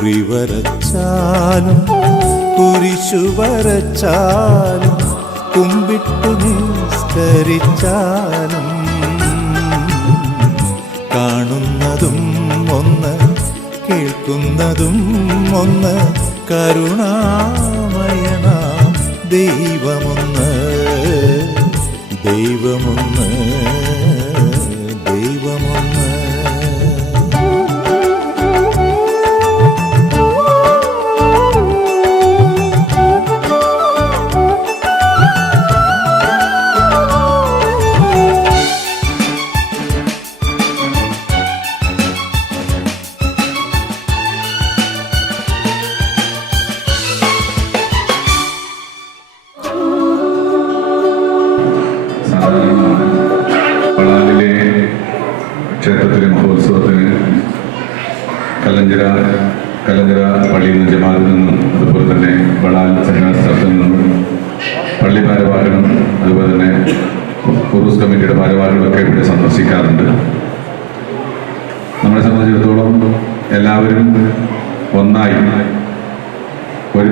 കുറി വരച്ചാലും കുരിശു വരച്ചാലും കുമ്പിട്ടു നിസ്കരിച്ചാലും. കാണുന്നതും ഒന്ന് കേൾക്കുന്നതും ഒന്ന് ദൈവമൊന്ന് ദൈവമൊന്ന് ദൈവമൊന്ന്.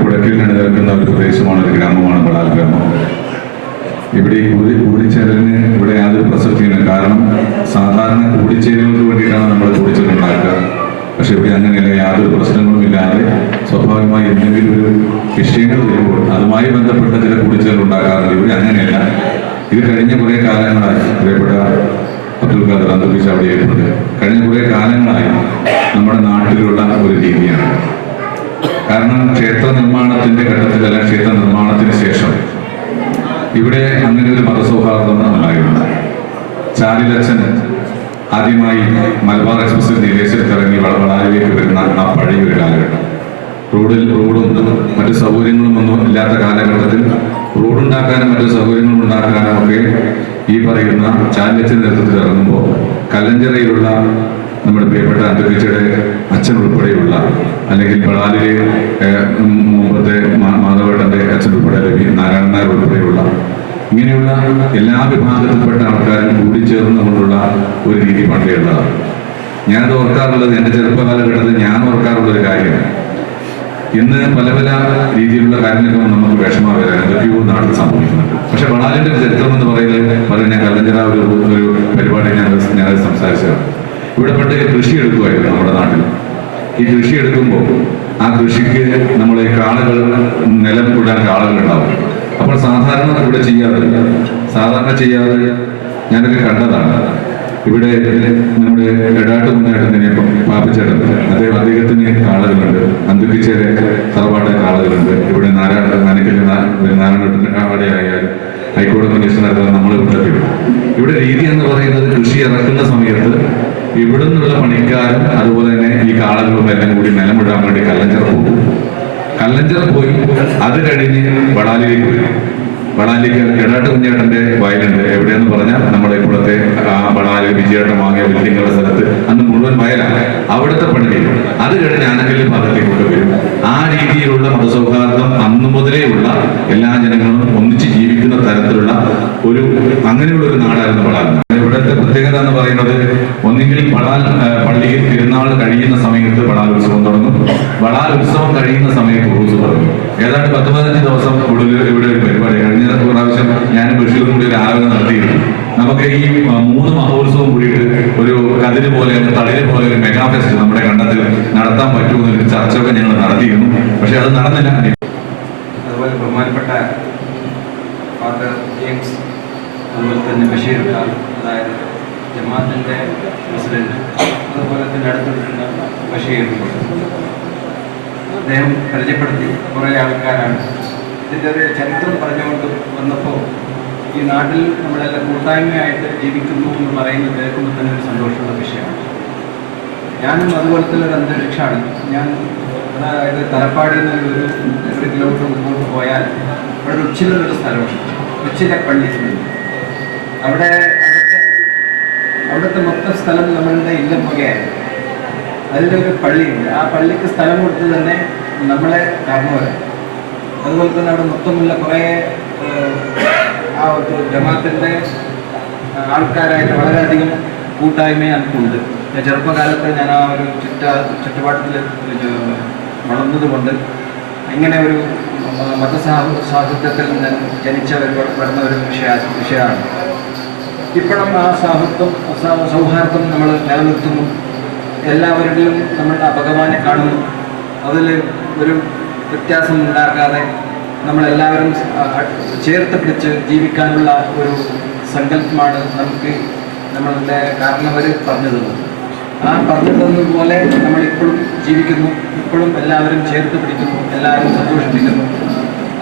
ഒരു കുടക്കിൽ നിലനിൽക്കുന്ന ഒരു പ്രദേശമാണ് ഒരു ഗ്രാമമാണ് ബളാൽ ഗ്രാമം ഇവിടെ കൂടി കൂടിച്ചേരലിന് ഇവിടെ യാതൊരു പ്രസക്തിയില്ല. കാരണം സാധാരണ കൂടിച്ചേരലുകൾക്ക് വേണ്ടിയിട്ടാണ് നമ്മൾ കൂടിച്ചേരൽ ഉണ്ടാക്കുക. പക്ഷെ ഇവിടെ അങ്ങനെയല്ല യാതൊരു പ്രശ്നങ്ങളും ഇല്ലാതെ സ്വാഭാവികമായി എന്തെങ്കിലും ഒരു വിഷയങ്ങൾ വരുമ്പോൾ അതുമായി ബന്ധപ്പെട്ട ചില കൂടിച്ചേരൽ ഉണ്ടാകാറുണ്ട് ഇവിടെ അങ്ങനെയല്ല. ഇത് കഴിഞ്ഞ കുറേ കാലങ്ങളായി പ്രിയപ്പെട്ട അബ്ദുൽ ഖാദർ അന്തരീക്ഷ അവിടെ ഏർപ്പെട്ട് കഴിഞ്ഞ കുറേ കാലങ്ങളായി നമ്മുടെ നാട്ടിലുള്ള ഒരു രീതിയാണ്. കാരണം ക്ഷേത്ര നിർമ്മാണത്തിന്റെ ഘട്ടത്തിൽ അല്ലെങ്കിൽ ക്ഷേത്ര നിർമ്മാണത്തിന് ശേഷം. ഇവിടെ അങ്ങനെ ഒരു മതസൗഹാർദ്ദം ഉണ്ടായിരുന്നു ചാലിലച്ചൻ ആദ്യമായി മലബാർ എക്സ്പ്രസിൽ നിദേശത്ത് ഇറങ്ങി വളവളാരിലേക്ക് വരുന്ന ആ പഴയ ഒരു കാലഘട്ടം. റോഡിൽ റോഡും മറ്റു സൗകര്യങ്ങളും ഒന്നും ഇല്ലാത്ത കാലഘട്ടത്തിൽ റോഡുണ്ടാക്കാനും മറ്റു സൗകര്യങ്ങളും ഉണ്ടാക്കാനും ഒക്കെ ഈ പറയുന്ന ചാലിലച്ചൻ നേതൃത്വത്തിൽ ഇറങ്ങുമ്പോൾ കല്ലഞ്ചിറയിലുള്ള നമ്മുടെ പ്രിയപ്പെട്ട അന്തരിച്ചയുടെ അച്ഛൻ ഉൾപ്പെടെയുള്ള അല്ലെങ്കിൽ ബളാലിലെ മുമ്പത്തെ മാധവേട്ടന്റെ അച്ഛൻ ഉൾപ്പെടെ രവി നാരായണൻ നായർ ഉൾപ്പെടെയുള്ള ഇങ്ങനെയുള്ള എല്ലാ വിഭാഗത്തിൽപ്പെട്ട ആൾക്കാരും കൂടിച്ചേർന്നുകൊണ്ടുള്ള ഒരു രീതി പണ്ടേയുള്ളതാണ് ഞാനത് ഓർക്കാറുള്ളത് എന്റെ ചെറുപ്പകാലഘട്ടത്തിൽ ഞാൻ ഓർക്കാറുള്ള ഒരു കാര്യം ഇന്ന് പല പല രീതിയിലുള്ള കാര്യങ്ങളൊക്കെ നമുക്ക് വിഷമം വരാൻ എന്തൊക്കെയോ നാട്ടിൽ സംഭവിക്കുന്നുണ്ട്. പക്ഷെ ഒരു ചരിത്രം എന്ന് പറയുന്നത് പറയുന്നത് ഞാൻ കല്ലഞ്ചിറ ഒരു ഒരു പരിപാടി ഞാൻ ഞാൻ സംസാരിച്ചതാണ്. ഇവിടെ പണ്ട് കൃഷി എടുക്കുമായിരുന്നു നമ്മുടെ നാട്ടിൽ. ഈ കൃഷി എടുക്കുമ്പോൾ ആ കൃഷിക്ക് നമ്മൾ ഈ കാളുകൾ നിലം കൂടാൻ കാളുകൾ ഉണ്ടാവും. അപ്പോൾ സാധാരണ ഇവിടെ ചെയ്യാതെ സാധാരണ ചെയ്യാതെ ഞാനൊക്കെ കണ്ടതാണ്. ഇവിടെ നമ്മുടെ എടാട്ട് മുന്നേട്ടത്തിന് പാപ്പിച്ചേട്ടൻ അദ്ദേഹം അദ്ദേഹത്തിന് കാളുകളുണ്ട്. അന്തുക്കിച്ചേരെ തറവാട്ടെ കാളുകളുണ്ട്. ഇവിടെ നാരായണ നനക്കൽ നാരായണ അവിടെ ആയാലും ഹൈക്കോടതി കമ്മീഷണർ നമ്മൾ ഇവിടെ ഇവിടെ രീതി എന്ന് പറയുന്നത് കൃഷി ഇറക്കുന്ന സമയത്ത് ഇവിടെ നിന്നുള്ള പണിക്കാരും അതുപോലെ തന്നെ ഈ കാളകളും എല്ലാം കൂടി നിലമിടാൻ വേണ്ടി കല്ലഞ്ചർ പോകും. കല്ലഞ്ചർ പോയി അത് കഴിഞ്ഞ് വടാലിലേക്ക് വരും. വളാലിക്ക് എടാട്ട് കുഞ്ഞേട്ടന്റെ വയലുണ്ട്. എവിടെയെന്ന് പറഞ്ഞാൽ നമ്മുടെ ഇപ്പോഴത്തെ ആ വളാൽ വിജയേട്ടൻ വാങ്ങിയ ബിൽഡിങ്ങുള്ള സ്ഥലത്ത്. അന്ന് മുഴുവൻ വയലാണ്. അവിടുത്തെ പണി ചെയ്യും അത് കഴിഞ്ഞ് ആനക്കല്ലി ഭാഗത്തേക്ക് കൊണ്ടുവരും ആ രീതിയിലുള്ള മതസൗഹാർദ്ദം അന്ന് മുതലേ ഉള്ള എല്ലാ ജനങ്ങളും ഒന്നിച്ച് ജീവിക്കുന്ന തരത്തിലുള്ള ഒരു അങ്ങനെയുള്ള ഒരു നാടായിരുന്നു വളാൽ ഇവിടുത്തെ പ്രത്യേകത എന്ന് പറയുന്നത് ഒന്നുകിൽ വളാൽ ആ, പള്ളിയിൽ തിരുനാൾ കഴിയുന്ന സമയത്ത് വളാൽ ഉത്സവം തുടങ്ങും വളാൽ ഉത്സവം കഴിയുന്ന സമയത്ത് ഉറൂസ് പറഞ്ഞു. ഏതാണ്ട് പത്ത് പതിനഞ്ച് ദിവസം കൂടുതൽ ഇവിടെ ഒരു പരിപാടി. കഴിഞ്ഞ പ്രാവശ്യം ഞാൻ ബഷീറും കൂടി ഒരു ആലോചന നടത്തിയിരുന്നു. നമുക്ക് ഈ മൂന്ന് മഹോത്സവം കൂടിയിട്ട് ഒരു കതിര് പോലെ ഒരു തളിര് പോലെ ഒരു മെഗാ ഫെസ്റ്റ് നമ്മുടെ കണ്ടത്തിൽ നടത്താൻ പറ്റുമെന്നൊരു ചർച്ചയൊക്കെ ഞങ്ങൾ നടത്തിയിരുന്നു. പക്ഷെ അത് നടന്നില്ല അതുപോലെ ബഹുമാനപ്പെട്ട ഫാദർ ജെയിംസ് അതുപോലെ തന്നെ ബഷീർ ഖാൻ അതായത് ജമാഅത്തിന്റെ പ്രസിഡന്റ് അതുപോലെ തന്നെ അടുത്തിരിക്കുന്ന ബഷീർ അദ്ദേഹം പരിചയപ്പെടുത്തി കുറേ ആൾക്കാരാണ്. ഇതിന്റെ ഒരു ചരിത്രം പറഞ്ഞുകൊണ്ട് വന്നപ്പോൾ ഈ നാട്ടിൽ നമ്മളെല്ലാം കൂട്ടായ്മയായിട്ട് ജീവിക്കുന്നു എന്ന് പറയുന്നത് കേൾക്കുമ്പോൾ തന്നെ ഒരു സന്തോഷമുള്ള വിഷയമാണ്. ഞാനും അതുപോലത്തെ ഒരു അന്തരീക്ഷമാണ്. ഞാൻ അതായത് തലപ്പാടിയിൽ നിന്ന് ഒരു ഒരു കിലോമീറ്റർ മുമ്പോട്ട് പോയാൽ അവിടെ ഒരു ഉച്ചില സ്ഥലമാണ് സ്ഥലമുണ്ട്. ഉച്ചിലെ പള്ളി അവിടെ അവിടുത്തെ മൊത്തം സ്ഥലം നമ്മളുടെ ഇല്ലം പുകയായിരുന്നു. അതിലൊരു പള്ളിയുണ്ട്. ആ പള്ളിക്ക് സ്ഥലം കൊടുത്ത് തന്നെ നമ്മളെ കാരണവരാണ് അതുപോലെ തന്നെ അവിടെ മൊത്തമുള്ള കുറേ ആ ഒരു ജമാത്തിന്റെ ആൾക്കാരായിട്ട് വളരെയധികം കൂട്ടായ്മ എനിക്കുണ്ട് ചെറുപ്പകാലത്ത് ഞാൻ ആ ഒരു ചുറ്റ ചുറ്റുപാടത്തിൽ വളർന്നതുകൊണ്ട് ഇങ്ങനെ ഒരു മതസാഹ സാഹിത്യത്തിൽ ഞാൻ ജനിച്ച ഒരു വരുന്ന ഒരു വിഷയ വിഷയമാണ്. ഇപ്പോഴും ആ സാഹിത്യം സൗഹാർദ്ദം നമ്മൾ നിലനിർത്തുന്നു. എല്ലാവരുടെയും നമ്മൾ ആ ഭഗവാനെ കാണുന്നു. അതിൽ ഒരു വ്യത്യാസം ഉണ്ടാക്കാതെ നമ്മളെല്ലാവരും ചേർത്ത് പിടിച്ച് ജീവിക്കാനുള്ള ഒരു സങ്കല്പമാണ് നമുക്ക് നമ്മളുടെ കാരണവർ പറഞ്ഞു തന്നത് ആ പറഞ്ഞു തന്നതുപോലെ നമ്മളിപ്പോഴും ജീവിക്കുന്നു ഇപ്പോഴും എല്ലാവരും ചേർത്ത് പിടിക്കുന്നു എല്ലാവരും സന്തോഷിപ്പിക്കുന്നു.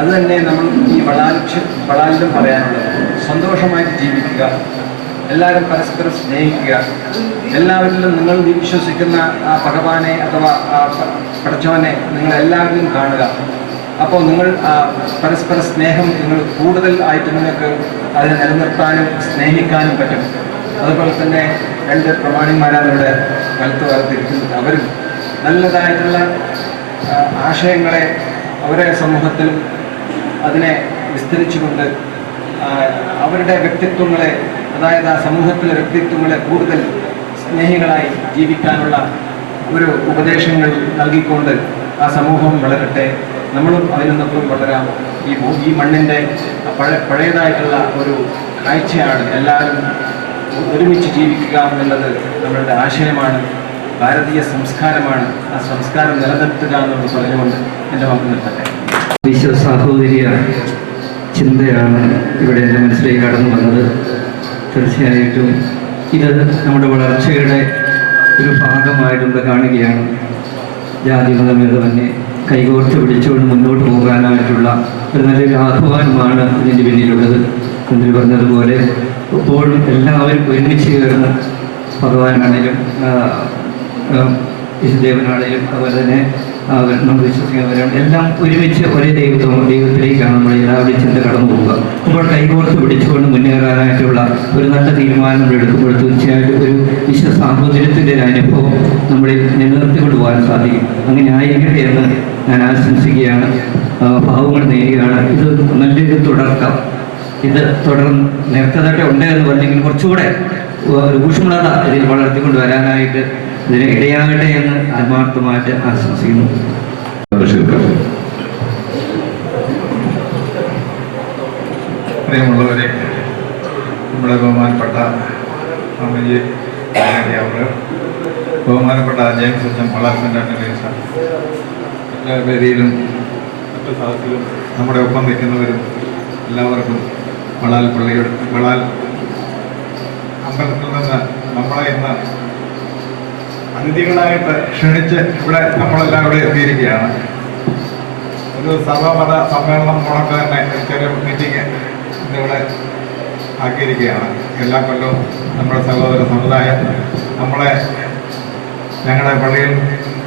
അത് തന്നെ നമ്മൾ ഈ വളാലിച്ച് വളാലിലും പറയാനുള്ളത്. സന്തോഷമായിട്ട് ജീവിക്കുക എല്ലാവരും പരസ്പരം സ്നേഹിക്കുക. എല്ലാവരിലും നിങ്ങൾ വിശ്വസിക്കുന്ന ആ ഭഗവാനെ അഥവാ ആ പഠിച്ചവനെ നിങ്ങൾ എല്ലാവരിലും കാണുക. അപ്പോൾ നിങ്ങൾ പരസ്പര സ്നേഹം നിങ്ങൾ കൂടുതൽ ആയിട്ട് നിങ്ങൾക്ക് അതിനെ നിലനിർത്താനും സ്നേഹിക്കാനും പറ്റും. അതുപോലെ തന്നെ രണ്ട് പ്രമാണിമാരാണ് ഇവിടെ വലത്ത് വളർത്തിയിരിക്കുന്നത് അവരും നല്ലതായിട്ടുള്ള ആശയങ്ങളെ അവരെ സമൂഹത്തിലും അതിനെ വിസ്തരിച്ചുകൊണ്ട് അവരുടെ വ്യക്തിത്വങ്ങളെ അതായത് ആ സമൂഹത്തിലെ വ്യക്തിത്വങ്ങളെ കൂടുതൽ സ്നേഹികളായി ജീവിക്കാനുള്ള ഒരു ഉപദേശങ്ങൾ നൽകിക്കൊണ്ട് ആ സമൂഹം വളരട്ടെ. നമ്മളും അതിൽ നിന്നൊപ്പം വളരാം ഈ ഈ മണ്ണിന്റെ പഴയ പഴയതായിട്ടുള്ള ഒരു കാഴ്ചയാണ് എല്ലാവരും ഒരുമിച്ച് ജീവിക്കുക എന്നുള്ളത് നമ്മളുടെ ആശയമാണ്. ഭാരതീയ സംസ്കാരമാണ്. ആ സംസ്കാരം നിലനിർത്തുക എന്നുള്ളത് പറഞ്ഞുകൊണ്ട് എന്റെ വാക്ക് നിർത്തട്ടെ. വിശ്വ സാഹോദര്യ ചിന്തയാണ് ഇവിടെ എന്റെ മനസ്സിലേക്ക് കടന്നു വന്നത്. തീർച്ചയായിട്ടും ഇത് നമ്മുടെ വളർച്ചയുടെ ഒരു ഭാഗമായിട്ടുള്ള കാണുകയാണ്. ജാതി തന്നെ കൈകോർത്ത് പിടിച്ചുകൊണ്ട് മുന്നോട്ട് പോകാനായിട്ടുള്ള ഒരു നല്ലൊരു ആഹ്വാനമാണ് ഇതിന്റെ പിന്നിലുള്ളത്. മന്ത്രി പറഞ്ഞതുപോലെ ഇപ്പോഴും എല്ലാവരും ഒരുമിച്ച് ആ, ആ, യേശുദേവനാണേലും അതുപോലെ തന്നെ നമ്മൾ വിശ്വസിക്കുന്നവരാണ് എല്ലാം ഒരുമിച്ച് ഒരേ ദൈവത്തോ ദൈവത്തിലേക്കാണ് നമ്മൾ എല്ലാവരുടെയും ചിന്ത കടന്നു പോവുക. അപ്പോൾ കൈകോർത്ത് പിടിച്ചുകൊണ്ട് മുന്നേറാനായിട്ടുള്ള ഒരു നല്ല തീരുമാനം നമ്മൾ എടുക്കുമ്പോൾ തീർച്ചയായിട്ടും ഒരു വിശ്വ സാഹോദര്യത്തിന്റെ ഒരു അനുഭവം നമ്മളിൽ നിലനിർത്തിക്കൊണ്ട് പോകാൻ സാധിക്കും. അങ്ങനെ ആയിരിക്കട്ടെ എന്ന് ഞാൻ ആശംസിക്കുകയാണ്. ഭാവങ്ങൾ നേരുകയാണ്. ഇത് നല്ലൊരു തുടർക്കം ഇത് തുടർന്ന് നേരത്തെ ഉണ്ട് എന്ന് പറഞ്ഞെങ്കിൽ കുറച്ചുകൂടെ ഊഷ്മളത ഇതിൽ വളർത്തിക്കൊണ്ട് വരാനായിട്ട് ഇതിന് ഇടയാകട്ടെ എന്ന് ആത്മാർത്ഥമായിട്ട് ആശംസിക്കുന്നു. പ്രിയമുള്ളവരെ നമ്മുടെ ബഹുമാനപ്പെട്ട സ്വാമിജി അവർ ബഹുമാനപ്പെട്ട ജെയിംസ് അച്ഛൻ വളർച്ചന്റെ അന്വേഷ എല്ലാ വേദിയിലും മറ്റു സദസ്സിലും നമ്മുടെ ഒപ്പം നിൽക്കുന്നവരും എല്ലാവർക്കും വളാൽ പള്ളിയുടെ വളാൽ അമ്പലത്തിൽ നിന്ന് നമ്മളെ ഇന്ന് അതിഥികളായിട്ട് ക്ഷണിച്ച് ഇവിടെ നമ്മളെല്ലാം ഇവിടെ എത്തിയിരിക്കുകയാണ്. ഒരു സർവമത സമ്മേളനം മുടക്ക തന്നെ ചെറിയ മീറ്റിംഗ് ഇന്നിവിടെ ആക്കിയിരിക്കുകയാണ്. എല്ലാ കൊല്ലവും നമ്മുടെ സഹോദര സമുദായം നമ്മളെ ഞങ്ങളുടെ പള്ളിയിൽ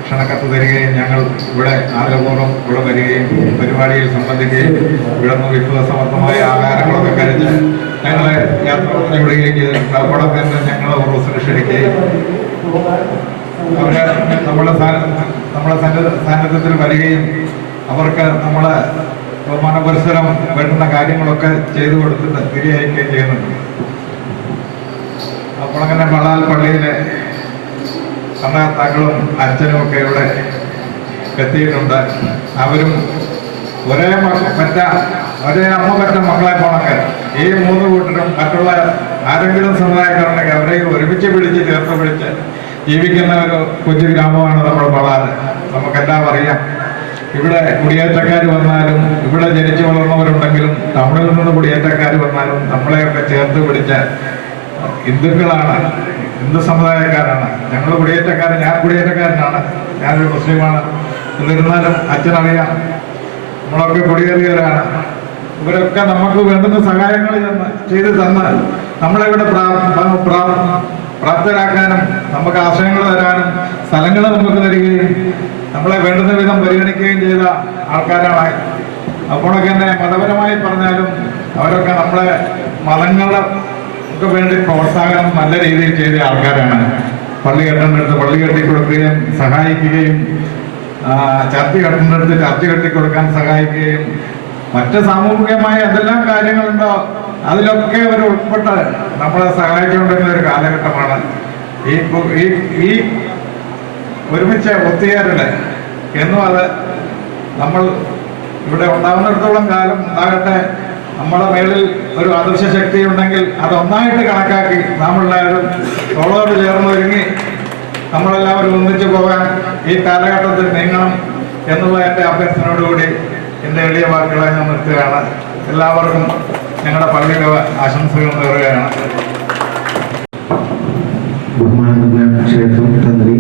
ക്ഷണക്കത്ത് തരികയും ഞങ്ങൾ ഇവിടെ ആദരപൂർവം ഇവിടെ വരികയും പരിപാടിയിൽ സംബന്ധിക്കുകയും ഇവിടെ നിന്ന് വിഭവസമർത്ഥമായ ആഹാരങ്ങളൊക്കെ കഴിച്ച് ഞങ്ങളെ യാത്ര ഇവിടെയിലേക്ക് അവിടെ തന്നെ ഞങ്ങൾ ഉറസ് ക്ഷണിക്കുകയും അവർ നമ്മുടെ നമ്മുടെ സന്നദ്ധത്തിൽ വരികയും അവർക്ക് നമ്മളെ ബഹുമാന പരിസരം വേണ്ടുന്ന കാര്യങ്ങളൊക്കെ ചെയ്തു കൊടുത്തിട്ട് തിരികെ ചെയ്യുന്നുണ്ട്. അപ്പോൾ അങ്ങനെ വളാൽ പള്ളിയിലെ സന്നദ്ധകളും അച്ഛനും ഒക്കെ ഇവിടെ എത്തിയിട്ടുണ്ട്. അവരും ഒരേ പറ്റ ഒരേ അമ്മ പറ്റ മക്കളെ പോണൊക്കെ ഈ മൂന്ന് കൂട്ടരും മറ്റുള്ള ആരെങ്കിലും സമുദായക്കാരുണ്ടെങ്കിൽ അവരെയും ഒരുമിച്ച് പിടിച്ച് ചേർത്ത് പിടിച്ച് ജീവിക്കുന്ന ഒരു കൊച്ചു ഗ്രാമമാണ് നമ്മൾ വളാറ്. നമുക്കെല്ലാം അറിയാം. ഇവിടെ കുടിയേറ്റക്കാർ വന്നാലും ഇവിടെ ജനിച്ചു വളർന്നവരുണ്ടെങ്കിലും തമിഴിൽ നിന്ന് കുടിയേറ്റക്കാർ വന്നാലും നമ്മളെയൊക്കെ ചേർത്ത് പിടിച്ച ഹിന്ദുക്കളാണ് ഹിന്ദു സമുദായക്കാരാണ്. ഞങ്ങൾ കുടിയേറ്റക്കാരൻ ഞാൻ കുടിയേറ്റക്കാരനാണ്. ഞാനൊരു മുസ്ലിമാണ്. എന്നിരുന്നാലും അച്ഛനറിയാം നമ്മളൊക്കെ കുടിയേറിയവരാണ്. ഇവരൊക്കെ നമുക്ക് വേണ്ടുന്ന സഹായങ്ങൾ ചെയ്ത് തന്നാൽ നമ്മളെ ഇവിടെ പ്രാ- പ്രാപ്തരാക്കാനും നമുക്ക് ആശയങ്ങൾ തരാനും സ്ഥലങ്ങൾ നമുക്ക് തരികയും നമ്മളെ വേണ്ടുന്ന വിധം പരിഗണിക്കുകയും ചെയ്ത ആൾക്കാരാണ്. അപ്പോഴൊക്കെ തന്നെ മതപരമായി പറഞ്ഞാലും അവരൊക്കെ നമ്മളെ മതങ്ങളുടെ ഒക്കെ വേണ്ടി പ്രോത്സാഹനം നല്ല രീതിയിൽ ചെയ്ത ആൾക്കാരാണ്. പള്ളി കെട്ടുന്നിടത്ത് പള്ളി കെട്ടിക്കൊടുക്കുകയും സഹായിക്കുകയും ചർച്ച കെട്ടുന്നിടത്ത് ചർച്ച കെട്ടിക്കൊടുക്കാൻ സഹായിക്കുകയും മറ്റ് സാമൂഹികമായ എന്തെല്ലാം കാര്യങ്ങളുണ്ടോ അതിലൊക്കെ അവർ ഉൾപ്പെട്ട് നമ്മളെ സഹായിച്ചുകൊണ്ടിരുന്ന ഒരു കാലഘട്ടമാണ് ഈ ഈ ഒരുമിച്ച് ഒത്തുചേരൽ എന്നും അത് നമ്മൾ ഇവിടെ ഉണ്ടാകുന്നിടത്തോളം കാലം ഉണ്ടാകട്ടെ. നമ്മുടെ മേളിൽ ഒരു ആദർശ ശക്തി ഉണ്ടെങ്കിൽ അത് ഒന്നായിട്ട് കണക്കാക്കി നമ്മളെല്ലാവരും തോളോട് ചേർന്ന് ഒരുങ്ങി നമ്മളെല്ലാവരും ഒന്നിച്ചു പോകാൻ ഈ കാലഘട്ടത്തിൽ നീങ്ങണം എന്നുള്ള എന്റെ അഭ്യർത്ഥനയോടുകൂടി എന്റെ എളിയ വാക്കുകളെ ഞാൻ നിർത്തുകയാണ്. എല്ലാവർക്കും ഞങ്ങളുടെ പള്ളിയുടെ ആശംസകൾ നേറുകയാണ് ബഹുമാനപ്പെട്ട ക്ഷേത്രം തന്ത്രി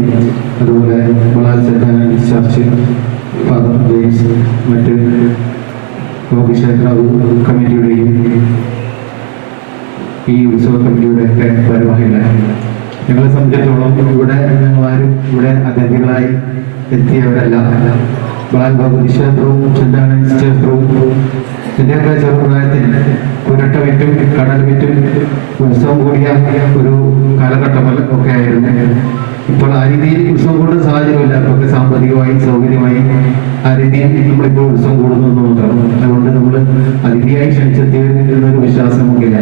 അതുപോലെ ബലാത്സംഗ ചർച്ച് ഫാദർ ജെയിംസ് മറ്റ് ഗോപിക്ഷേത്ര കമ്മിറ്റിയുടെയും ഈ ഉത്സവ കമ്മിറ്റിയുടെ ഒക്കെ ഭാരവാഹികളെ ഞങ്ങളെ സംബന്ധിച്ചിടത്തോളം ഇവിടെ ഞങ്ങളാരും ഇവിടെ അതിഥികളായി എത്തിയവരല്ല. ബലാൽ ഭഗവതി ക്ഷേത്രവും ചെന്താനൻ ക്ഷേത്രവും ഇതിന്റെയൊക്കെ ചെറുപ്രായത്തിൽ പുരട്ട വിറ്റും കടൽ വിറ്റും ഉത്സവം കൂടിയ ഒരു കാലഘട്ടം ഒക്കെ ആയിരുന്നു. ഇപ്പോൾ ആ രീതിയിൽ ഉത്സവം കൂടുന്ന സാഹചര്യമില്ല. അപ്പൊക്കെ സാമ്പത്തികമായി സൗകര്യമായി ആ രീതിയിൽ നമ്മളിപ്പോൾ ഉത്സവം കൂടുന്നു മാത്രം. അതുകൊണ്ട് നമ്മൾ അതിഥിയായി ക്ഷണിച്ചെത്തിയവരിൽ എന്നൊരു വിശ്വാസം നമുക്കില്ല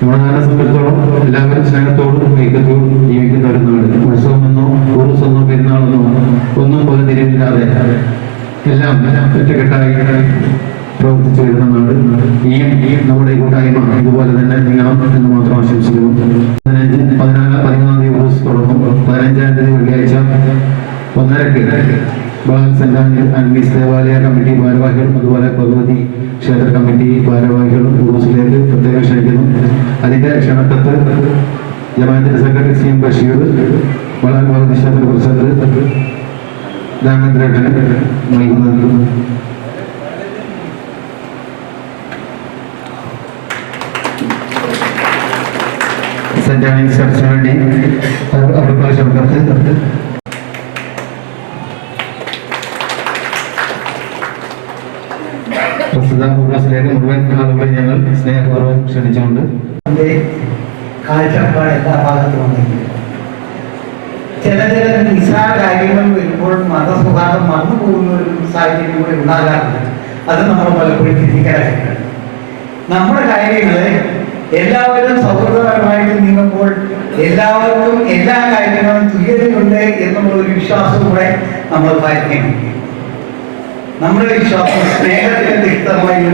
നമ്മുടെ നാടിനെ സംബന്ധിച്ചോളം എല്ലാവരും സ്നേഹത്തോടും ഐക്യത്തോടും ജീവിക്കുന്ന ഒരു നാട്. ഉത്സവമെന്നോ ഉറുസെന്നോ പെരുന്നാളെന്നോ ഒന്നും പകുതിരില്ലാതെ തിരിവില്ലാതെ എല്ലാം ഒറ്റക്കെട്ടായി പ്രവർത്തിച്ചു വരുന്ന നാട് ഈ നമ്മുടെ കൂട്ടായ്മ ഇതുപോലെ തന്നെ നീങ്ങണം എന്ന് മാത്രം ആശംസിക്കുന്നു. പതിനഞ്ച് പതിനാല് പതിമൂന്നാം തീയതി ഉറൂസ് തുടങ്ങും പതിനഞ്ചാം തീയതി വെള്ളിയാഴ്ച ഒന്നരക്ക് ബാൽ സെന്റ് ആൻഡ്രീസ് ദേവാലയ കമ്മിറ്റി ഭാരവാഹികളും അതുപോലെ ഭഗവതി ക്ഷേത്ര കമ്മിറ്റി ഭാരവാഹികളും ഉറൂസിലേക്ക് പ്രത്യേകം ക്ഷണിക്കുന്നു. അതിന്റെ ക്ഷണക്കത്ത് ജമാഅത്തിന്റെ സെക്രട്ടറി സി എം ബഷീർ വളരെ ഭഗവതി പ്രസിഡന്റ് രാമേന്ദ്രേട്ടന് നൽകുന്നത് ആനീസ് ചർച്ചിന് വേണ്ടി അവർക്ക് ക്ഷണക്കത്ത് പ്രസ്തുത ഉറൂസിലേക്ക് മുഴുവൻ ആളുകളെ ഞങ്ങൾ സ്നേഹപൂർവം ക്ഷണിച്ചുകൊണ്ട്. കാഴ്ചപ്പാട് എല്ലാ ഭാഗത്തും ഉണ്ടെങ്കിൽ ചില ചില നിസ്സാര കാര്യങ്ങൾ വരുമ്പോൾ മതസ്വഭാവം മറന്നു പോകുന്ന ഒരു സാഹചര്യം കൂടി ഉണ്ടാകാറുണ്ട്. അത് നമ്മൾ പലപ്പോഴും ചിന്തിക്കാറില്ല നമ്മുടെ കാര്യങ്ങൾ എല്ലാവരും സൗഹൃദപരമായിട്ട് നീങ്ങുമ്പോൾ എല്ലാവർക്കും എല്ലാ കാര്യങ്ങളും തുല്യതയുണ്ട് എന്നുള്ള ഒരു വിശ്വാസം കൂടെ നമ്മൾ പാലിക്കണം. നമ്മുടെ വിശ്വാസം സ്നേഹത്തിന്റെ അധിഷ്ഠിതമായി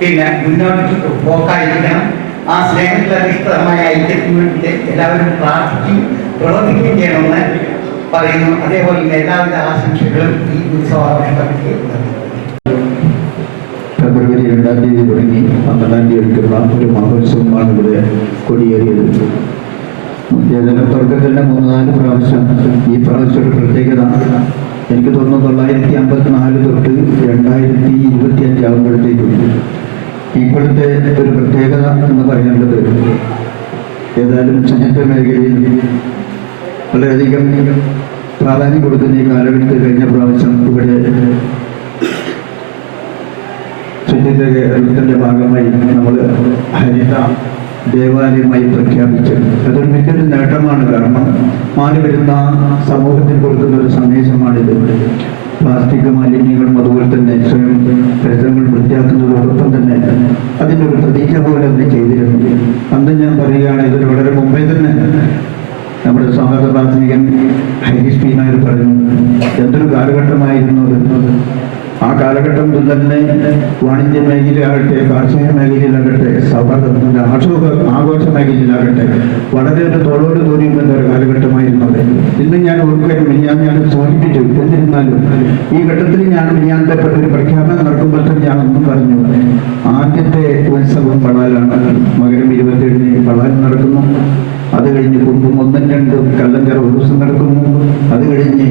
പിന്നെ മുന്നോട്ട് പോക്കായിരിക്കണം. ആ സ്നേഹത്തിൽ അധിഷ്ഠിതമായ ഐക്യത്തിന് വേണ്ടി എല്ലാവരും പ്രാർത്ഥിക്കുകയും പ്രവർത്തിക്കുകയും ചെയ്യണമെന്ന് പറയുന്നു. അതേപോലെ തന്നെ എല്ലാവിധ ആശംസകളും ഈ ഉത്സവാഘോഷ കമ്മിറ്റിക്ക് നൽകുന്നു രണ്ടാം തീയതി തുടങ്ങി പന്ത്രണ്ടാം തീയതി എടുക്കുന്ന ഒരു മഹോത്സവമാണ് ഇവിടെ കൊടിയേറിയത്. ഏതായാലും തുടക്കത്തിന്റെ മൂന്ന് നാല് പ്രാവശ്യം ഈ പ്രാവശ്യം ഒരു പ്രത്യേകത. എനിക്ക് തോന്നുന്നു തൊള്ളായിരത്തി അമ്പത്തി നാല് തൊട്ട് രണ്ടായിരത്തി ഇരുപത്തി അഞ്ച് ആകുമ്പോഴത്തേക്കും ഇപ്പോഴത്തെ ഒരു പ്രത്യേകത എന്ന് പറയുന്നത് ഏതായാലും ശുചിത്വ മേഖലയിൽ വളരെയധികം പ്രാധാന്യം കൊടുക്കുന്ന ഈ കാലഘട്ടത്തിൽ കഴിഞ്ഞ പ്രാവശ്യം ഇവിടെ ശുചിത്വ കേരളത്തിന്റെ ഭാഗമായി നമ്മൾ ഹരിത ദേവാലയമായി പ്രഖ്യാപിച്ചു അതൊരു മികച്ച നേട്ടമാണ്. കാരണം മാറി വരുന്ന സമൂഹത്തിന് കൊടുക്കുന്ന ഒരു സന്ദേശമാണിത്. പ്ലാസ്റ്റിക് മാലിന്യങ്ങളും അതുപോലെ തന്നെ സ്വയം പരിസരങ്ങൾ വൃത്തിയാക്കുന്നതോടൊപ്പം തന്നെ അതിന്റെ ഒരു പ്രതീക്ഷ പോലെ അന്ന് ചെയ്തിരുന്നു അന്ന് ഞാൻ പറയുകയാണ് ഇതിന് വളരെ മുമ്പേ തന്നെ നമ്മുടെ സ്വാഗത പ്രാഥമികൻ ഹരീഷ് പി നായർ പറഞ്ഞു എന്തൊരു കാലഘട്ടമായിരുന്നു അത് ആ കാലഘട്ടത്തിൽ തന്നെ വാണിജ്യ മേഖലയാകട്ടെ കാർഷിക മേഖലയിലാകട്ടെ സൗഹാർദ്ദത്തിന്റെ ആഘോഷ ആഘോഷ മേഖലയിലാകട്ടെ വളരെ ഒരു തോളോട് തോന്നിയുന്ന ഒരു കാലഘട്ടമായിരുന്നു അത്. ഇന്ന് ഞാൻ ഓർക്കുകയും ഞാൻ ഞാൻ സൂചിപ്പിച്ചു എന്നിരുന്നാലും ഈ ഘട്ടത്തിൽ ഞാൻ മിനിയാന്റെ ഒരു പ്രഖ്യാപനം നടക്കുമ്പോൾ തന്നെ ഞാൻ ഒന്നും പറഞ്ഞു. ആദ്യത്തെ ഉത്സവം പളാലാണ് മകരം ഇരുപത്തിയേഴിന് പളാൽ നടക്കുന്നു. അത് കഴിഞ്ഞ് കുമ്പും ഒന്നും രണ്ടും കല്ലഞ്ചറ ദിവസം നടക്കുന്നു. അത് കഴിഞ്ഞ്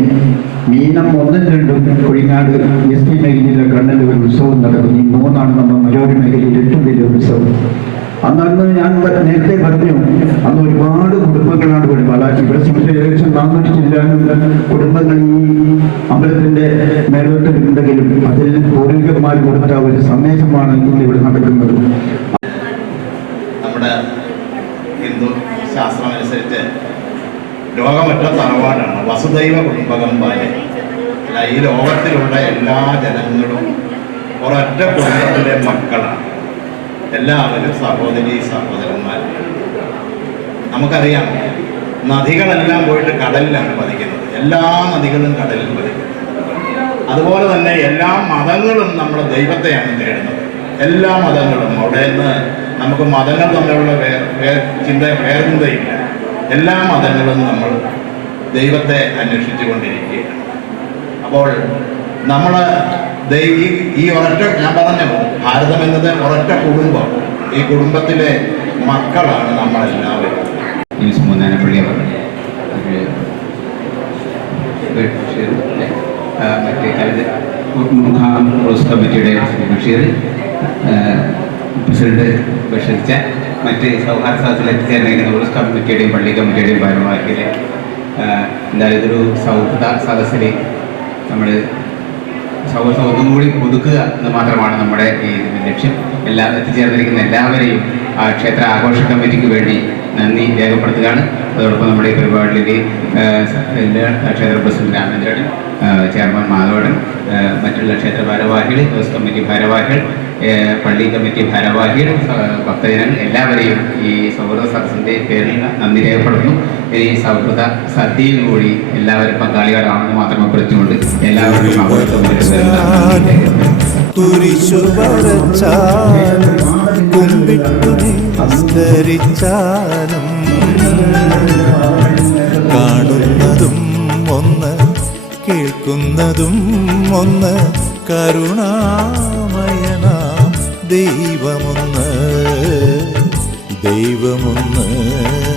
മീനം ഒന്നും രണ്ടും കുഴിനാട് എസ് പി മേഖലയിലെ കണ്ണന്റെ ഒരു ഉത്സവം നടക്കുന്നു. ഈ മൂന്നാണ് നമ്മൾ മലയോര മേഖലയിൽ ഏറ്റവും വലിയ ഉത്സവം. അന്നന്ന് ഞാൻ നേരത്തെ പറഞ്ഞു അന്ന് ഒരുപാട് കുടുംബങ്ങളാണ് ഇവിടെ. പാലാക്കി ഇവിടെ സുമാർ ഏകദേശം നാനൂറ്റി ചില്ലാനും കുടുംബങ്ങൾ ഈ അമ്പലത്തിന്റെ മേലോട്ടുണ്ടെങ്കിലും അതിൽ പൂർവികന്മാർ കൊടുത്ത ഒരു സന്ദേശമാണ് ഇന്ന് ഇവിടെ നടക്കുന്നത്. നമ്മുടെ ഹിന്ദു ശാസ്ത്രമനുസരിച്ച് ലോകമൊറ്റ തറവാടാണ്. വസുദൈവ കുടുംബകം പോലെ. അല്ല ഈ ലോകത്തിലുള്ള എല്ലാ ജനങ്ങളും ഒരൊറ്റ കുടുംബത്തിലെ മക്കളാണ്. എല്ലാവരും സഹോദരി സഹോദരന്മാർ നമുക്കറിയാം നദികളെല്ലാം പോയിട്ട് കടലിലാണ് പതിക്കുന്നത്. എല്ലാ നദികളും കടലിൽ പതിക്കുന്നത് അതുപോലെ തന്നെ എല്ലാ മതങ്ങളും നമ്മുടെ ദൈവത്തെയാണ് തേടുന്നത്. എല്ലാ മതങ്ങളും അവിടെ നിന്ന് നമുക്ക് മതങ്ങൾ തമ്മിലുള്ള വേർ വേർ ചിന്ത വേർചിന്തയില്ല എല്ലാ മതങ്ങളും നമ്മൾ ദൈവത്തെ അന്വേഷിച്ചു കൊണ്ടിരിക്കുകയാണ് അപ്പോൾ നമ്മൾ ഈ ഈ ഒരൊറ്റ ഞാൻ പറഞ്ഞു ഭാരതം എന്നത് ഒരൊറ്റ കുടുംബം. ഈ കുടുംബത്തിലെ മക്കളാണ് നമ്മളെല്ലാവരും. ന്യൂസ് മുഖാം റോസ് കമ്മിറ്റിയുടെ ബഷീർ പ്രസിഡന്റ് ബഷീർ ബഷീർച്ച മറ്റ് സൗഹാർദ്ദ സദസ്സിൽ എത്തിച്ചേർന്നിരിക്കുന്ന റോസ് കമ്മിറ്റിയുടെയും പള്ളി കമ്മിറ്റിയുടെയും ഭാരവാഹികളെ എന്തായാലും ഇതൊരു സൗഹൃദ സദസ്സിൽ നമ്മൾ സൗഹൃദം ഒന്നും കൂടി പുതുക്കുക എന്ന് മാത്രമാണ് നമ്മുടെ ഈ ലക്ഷ്യം. എല്ലാ എത്തിച്ചേർന്നിരിക്കുന്ന എല്ലാവരെയും ആ ക്ഷേത്ര ആഘോഷ കമ്മിറ്റിക്ക് വേണ്ടി നന്ദി രേഖപ്പെടുത്തുകയാണ്. അതോടൊപ്പം നമ്മുടെ ഈ പരിപാടിയിൽ ക്ഷേത്ര പ്രസിഡന്റ് രാമേന്ദ്രൻ ചെയർമാൻ മാധവൻ ആ, മറ്റുള്ള ക്ഷേത്ര ഭാരവാഹികൾ ഹൗസ് കമ്മിറ്റി ഭാരവാഹികൾ പള്ളി കമ്മിറ്റി ഭാരവാഹികൾ ഭക്തജനങ്ങൾ എല്ലാവരെയും ഈ സൗഹൃദ സദസ്സിന്റെ പേരിൽ നന്ദി രേഖപ്പെടുന്നു ഈ സൗഹൃദ സദ്യയിൽ കൂടി എല്ലാവരും പങ്കാളികളാണെന്ന് മാത്രം അഭ്യർത്ഥിച്ചുകൊണ്ട് എല്ലാവർക്കും നിസ്കരിച്ചാലും കാണുന്നതും ഒന്ന് കേൾക്കുന്നതും ഒന്ന് ദൈവമൊന്ന് ദൈവമൊന്ന് ദൈവമൊന്ന്.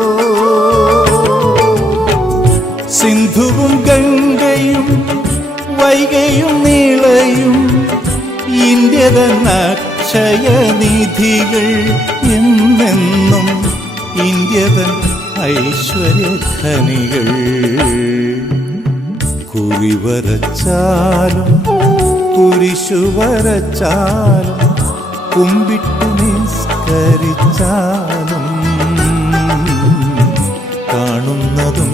സിന്ധുവും ഗംഗയും വൈകയും നീളയും ഇന്ത്യതൻ അക്ഷയനിധികൾ എന്നെന്നും ഇന്ത്യതൻ ഐശ്വര്യഖനികൾ കുറിവരച്ചാലും കുരിശു വരച്ചാലും കുമ്പിട്ടു നിസ്കരിച്ചാലും കാണുന്നതും